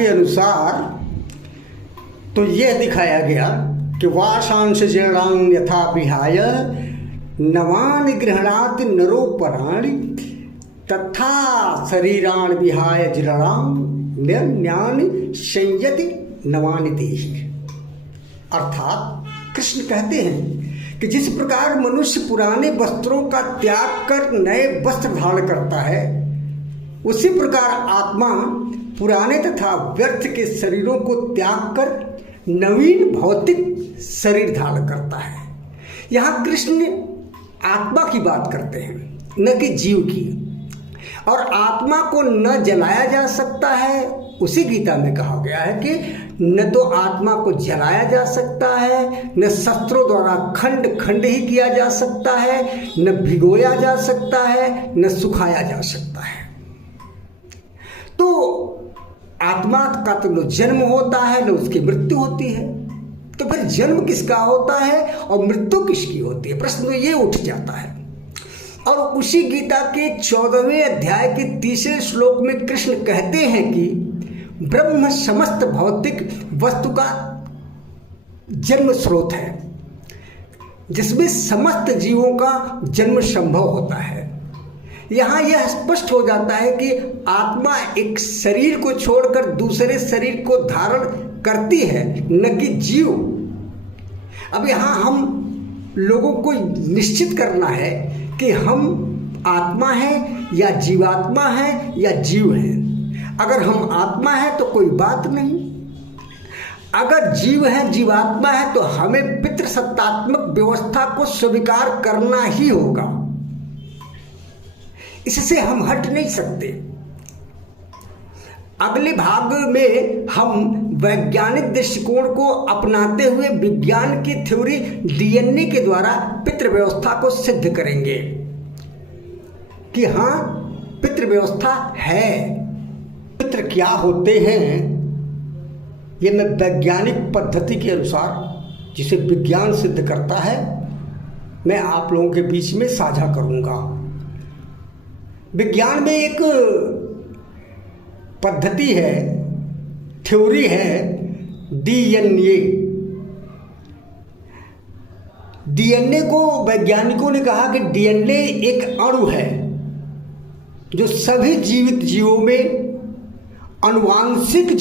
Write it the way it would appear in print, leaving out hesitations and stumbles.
के अनुसार तो यह दिखाया गया कि वाशांश जीर्णांग यथा विहाय नवान गृहणाति नरो पराणि तथा शरीराण विहाय जीर्णांग न्यानि संयति नवानि देहि। अर्थात कृष्ण कहते हैं कि जिस प्रकार मनुष्य पुराने वस्त्रों का त्याग कर नए वस्त्र धारण करता है, उसी प्रकार आत्मा पुराने तथा व्यर्थ के शरीरों को त्याग कर नवीन भौतिक शरीर धारण करता है। यहाँ कृष्ण आत्मा की बात करते हैं, न कि जीव की। और आत्मा को न जलाया जा सकता है, उसी गीता में कहा गया है कि न तो आत्मा को जलाया जा सकता है, न शस्त्रों द्वारा खंड खंड ही किया जा सकता है, न भिगोया जा सकता है, न सुखाया जा सकता है। तो आत्मा का तो न जन्म होता है, न उसकी मृत्यु होती है। तो फिर जन्म किसका होता है और मृत्यु किसकी होती है? प्रश्न तो ये उठ जाता है। और उसी गीता के 14वें अध्याय के 3 श्लोक में कृष्ण कहते हैं कि ब्रह्म समस्त भौतिक वस्तु का जन्म स्रोत है, जिसमें समस्त जीवों का जन्म संभव होता है। यहाँ यह स्पष्ट हो जाता है कि आत्मा एक शरीर को छोड़कर दूसरे शरीर को धारण करती है, न कि जीव। अब यहाँ हम लोगों को निश्चित करना है कि हम आत्मा हैं या जीवात्मा हैं या जीव हैं। अगर हम आत्मा हैं तो कोई बात नहीं, अगर जीव है, जीवात्मा है, तो हमें पितृसत्तात्मक व्यवस्था को स्वीकार करना ही होगा। इससे हम हट नहीं सकते। अगले भाग में हम वैज्ञानिक दृष्टिकोण को अपनाते हुए विज्ञान की थ्योरी डीएनए के द्वारा पितृ व्यवस्था को सिद्ध करेंगे कि हाँ, पितृ व्यवस्था है। पितृ क्या होते हैं, ये मैं वैज्ञानिक पद्धति के अनुसार, जिसे विज्ञान सिद्ध करता है, मैं आप लोगों के बीच में साझा करूंगा। विज्ञान में एक पद्धति है, थ्योरी है, डीएनए। डीएनए को वैज्ञानिकों ने कहा कि डीएनए एक अणु है जो सभी जीवित जीवों में आनुवांशिक